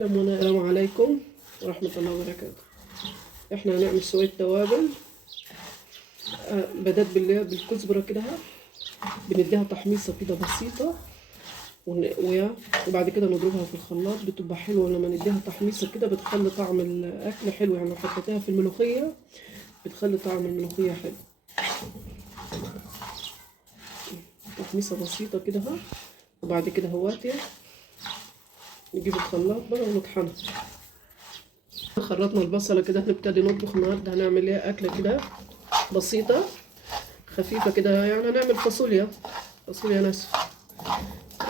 السلام عليكم ورحمة الله وبركاته. احنا هنعمل شوية توابل. بدأت بالكزبرة كده، بنديها تحميصة كده بسيطة وبعد كده نضربها في الخلاط. بتبقى حلوة لما نديها تحميصة كده، بتخلي طعم الأكل حلو. يعني لو حطيتها في الملوخية بتخلي طعم الملوخية حلو. تحميصة بسيطة كده وبعد كده نجيب الخلاط بقى ونطحنها. خرطنا البصلة كده، نبتدي نطبخ. النهارده هنعمل ايه؟ أكلة كده بسيطة خفيفة كده. يعني هنعمل فاصوليا ناشفة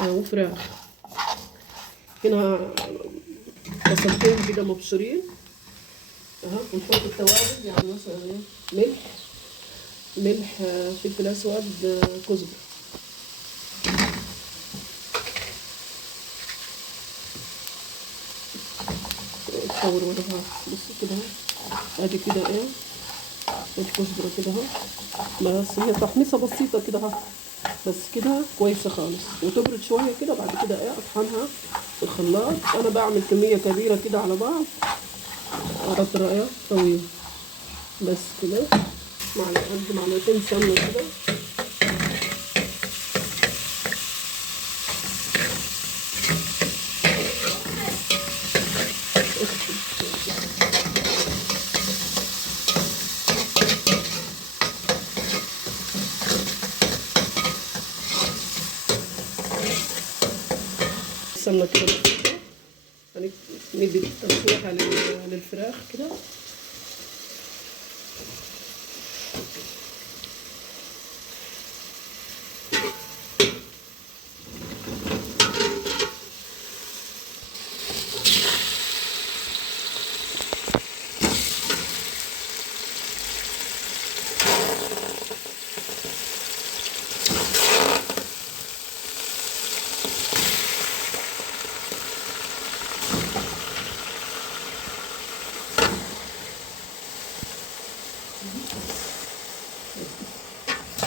وفراخ. هنا بصلتين كده مبشورين ونحط التوابل. يعني مثلا ملح فلفل أسود كزبرة. تصور وراها بصوا كده ادي كده الكزبرة كده بس هي تحميصة بسيطة كده بس كده كويسة خالص. وتبرد شوية كده، بعد كده اطحنها في الخلاط. انا بعمل كمية كبيرة كده على بعض على طريقة طويلة بس كده. معلقتين سمنة كده. السمنة كده بسيطة. ندي تشويحة للفراخ كده.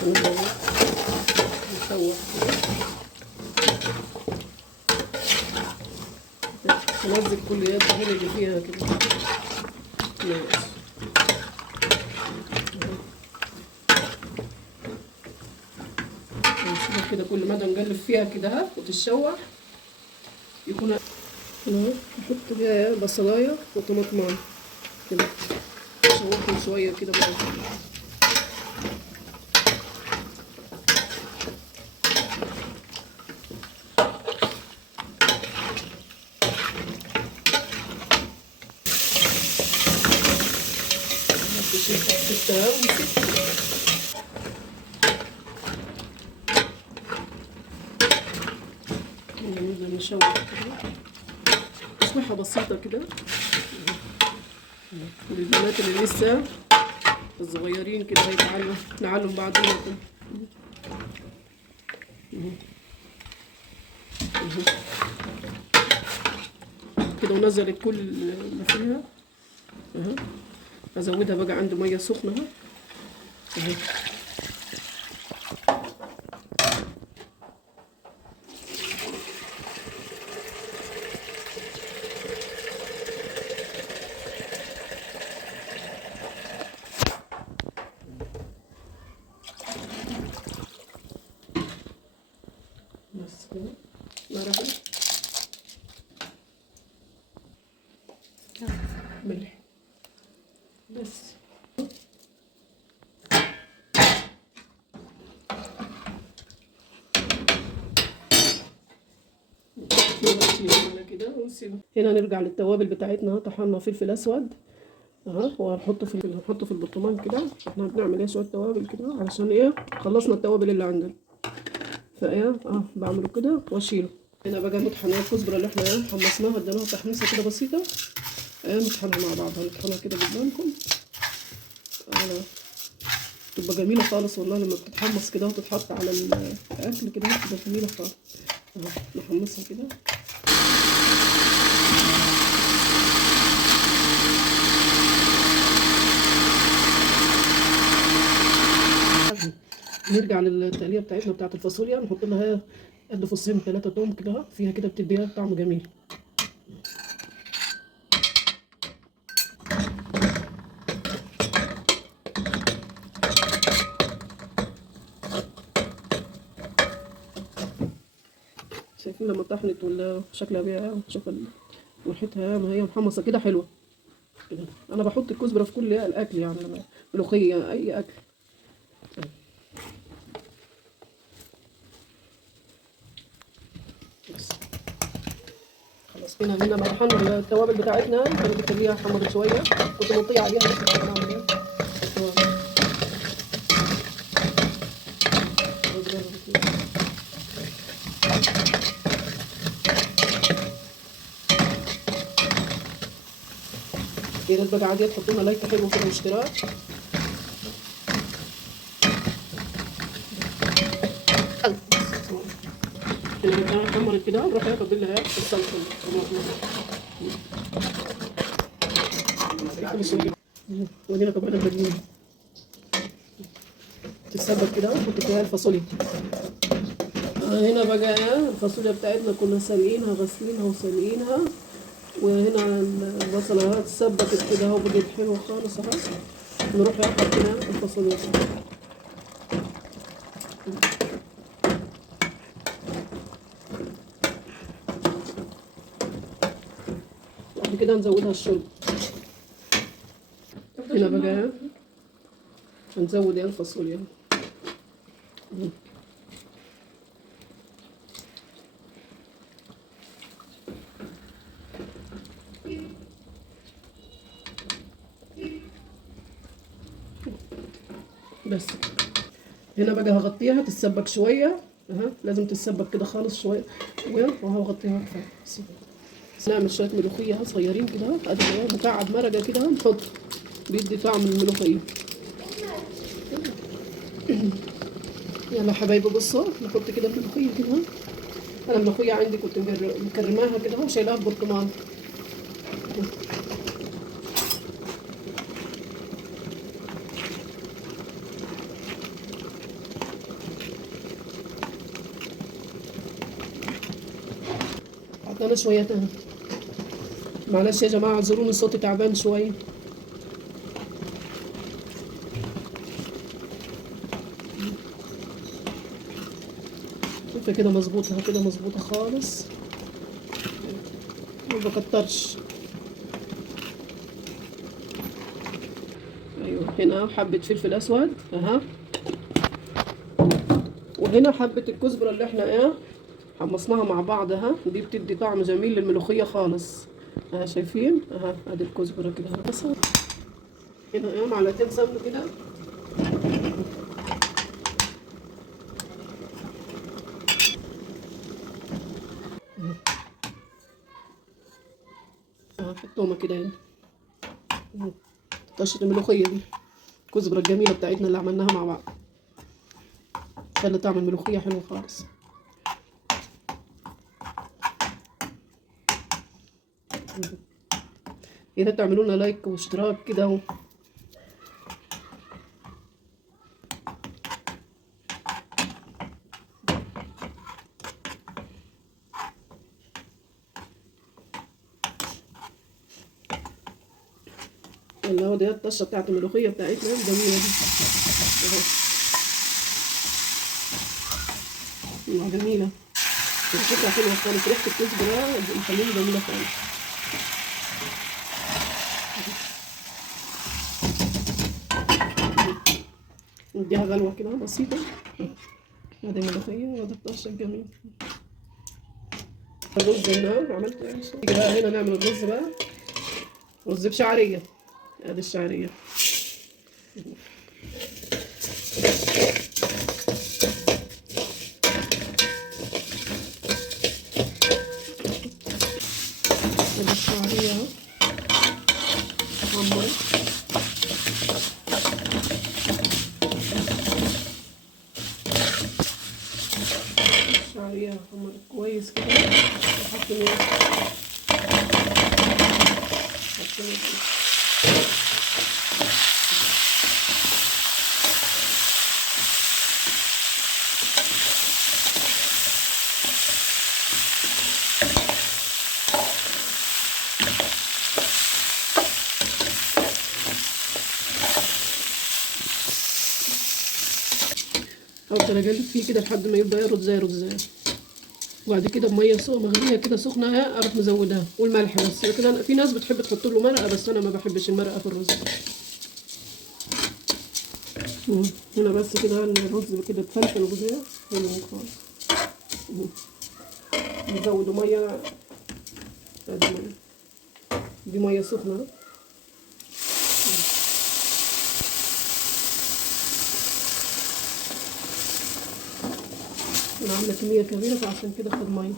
نشوح ننزل كل الدهون اللي فيها كده. نسيبها كده كل مدى نقلب فيها كده وتتشوح. يكون نحط فيها بصلايه وطماطمايه كده، نشوحهم شويه كده بقى. نبدأ نشوح كده تشويحة بسيطة كده. والبنات اللي لسه الصغيرين كده نعلم بعضنا كده. ونزلت كل اللي فيها ازودها بقى عندي ميه سخنه بس كده. ملح بس. كده ونسيبه. هنا نرجع للتوابل بتاعتنا. طحنا فلفل اسود وهنحطه في البرطمان كده. احنا بنعمل شويه توابل كده علشان خلصنا التوابل اللي عندنا. بعمله كده واشيله. هنا بقى نطحن الكزبره اللي احنا حمصناها، اديناها تحميصه كده بسيطه. نطحنها مع بعض. هنطحنها كده قدامكم. تبقى جميله خالص والله لما بتتحمص كده وتتحط على الاكل كده، بتبقى جميله خالص. نحمصها كده. نرجع للتقليه بتاعتنا بتاعت الفاصوليا. نحط لها قد فصين 3 توم كده فيها كده، بتديها طعم جميل. لما طحنت ولا شكلها بيها، شوف ريحتها ما هي محمصه كده حلوه كده. انا بحط الكزبره في كل الاكل يعني، ملوخيه اي اكل. بس خلاص هنا مطحنة التوابل بتاعتنا، كانت بتخليها حمرت شويه، كنت مطية عليها بس مش عارفة أعمل إيه. يا ريت بقى عادي تحطوا لنا لايك حلو كده واشتراك. لما حمرت كده نروح افضل لها الصلصه ودينا كمان البقدونس تتسبك كده ونحط فيها الفاصوليا. هنا بقى الفاصوليا بتاعتنا كنا سالقينها، غاسلينها وسالقينها، وهنا البصلة اتسبكت كده اهو، بقت حلوة خالص اهو. نروح حاطين الفاصوليا بعد كده نزودها الشرب. هنا بقى هنزود الفاصوليا. بس هنا بقى هغطيها تتسبك شويه، لازم تتسبك كده خالص شويه، وهغطيها كفايه. بس نعمل شويه ملوخيه صغيرين كده، ادي مكعب مرقه كده نحط، بيدي طعم الملوخيه. يلا حبايبي بصوا، نحط كده الملوخيه كده. انا الملوخيه عندي كنت مكرماها كده وشايلاها ببرطمان. حطينا شويه تاني. معلش يا جماعه اعذروني صوتي تعبان شويه. كده مظبوطه كده، مظبوطه خالص، ما بكترش. ايوه هنا حبه فلفل اسود وهنا حبه الكزبره اللي احنا حمصناها مع بعض دي بتدي طعم جميل للملوخيه خالص. شايفين ادي الكزبره كده بس. هنا معلقتين سمنه كده. حطوها كده هنا. طشة الملوخيه دي الكزبره الجميله بتاعتنا اللي عملناها مع بعض، خلي طعم الملوخيه حلو خالص. يا ريت تعملوا لنا لايك واشتراك كده اللي هو دي الطشه بتاعت الملوخيه بتاعتنا الجميله دي جميله، ريحتها حلوه خالص، ريحه الكزبره مخليها جميله خالص. نديها غلوه كده بسيطه. ادي الملوخيه وادي الطشه الجميل. الرز هنا عملت بقى، هنا نعمل الرز بقى، رز بشعريه. ادي الشعريه. ادي الشعريه اهو حمر. الشعريه حمر كويس كده، وحطينا افضل اقلب فيه كده لحد ما يبدا يرد زي رزايه. وبعد كده بميه مغليه كده سخنه اروح مزودها، والملح بس كده. في ناس بتحب تحط له مرقه بس انا ما بحبش المرقه في الرز. هنا بس كده الرز كده اتفلفل وكده حلو خالص. نزودوا ميه، دي ميه سخنه. انا عامله كميه كبيره فعشان كده خد ميه.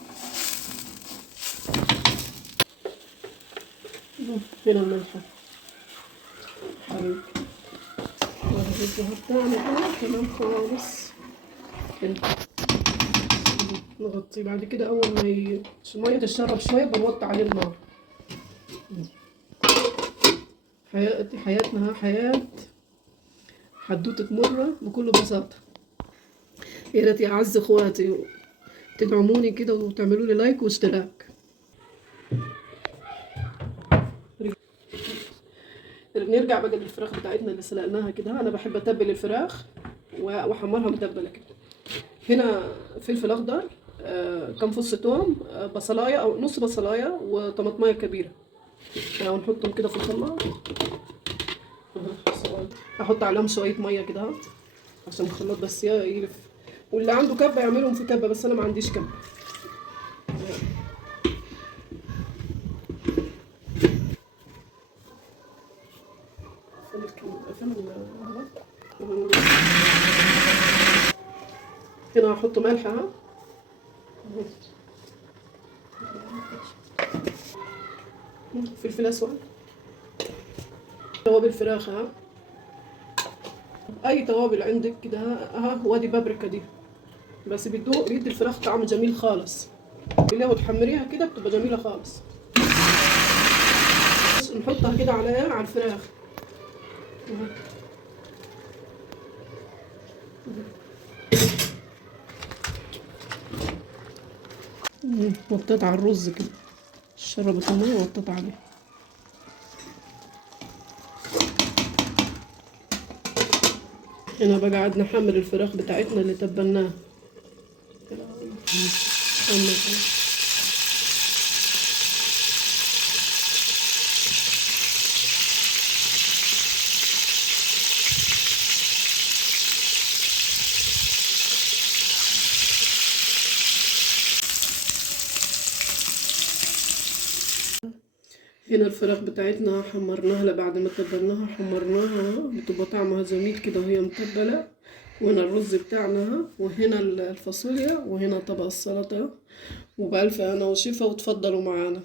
هنا الملح حبيبي، الرز بتاعنا كده تمام خالص. نغطيه بعد كده. اول ما الميه تشرب شويه بنوطي عليه النار. حياتنا حياه حدوته مرة بكل بساطة. يا ريت يا أعز إخواتي تدعموني كده وتعملوا لي لايك واشتراك. نرجع بقى للفراخ بتاعتنا اللي سلقناها كده. أنا بحب أتبل الفراخ وأحمرها متبلة كده. هنا فلفل أخضر، كام فص توم، بصلاية أو نص بصلاية وطماطماية كبيرة، ونحطهم كده في الخلاط. أحط عليهم شوية مية كده عشان الخلاط بس يلف. واللي عنده كبة يعملهم في كبة، بس أنا ما عنديش كبة. هنا هحط ملح فلفل اسود، توابل فراخ اي توابل عندك كده وادي بابريكا دي بس بيدي الفراخ طعم جميل خالص. لو تحمريها كده بتبقى جميله خالص. نحطها كده على الفراخ. وطيت على الرز كده، شربت الميه وطيت عليه. هنا بقى قعدنا نحمر الفراخ بتاعتنا اللي تبلناها. هنا الفراخ بتاعتنا حمرناها بعد ما تبلناها حمرناها بتبقى طعمها جميل كده وهي متبلة. وهنا الرز بتاعنا، وهنا الفاصوليا، وهنا طبق السلطة. وبألف هنا وشفا، وتفضلوا معانا.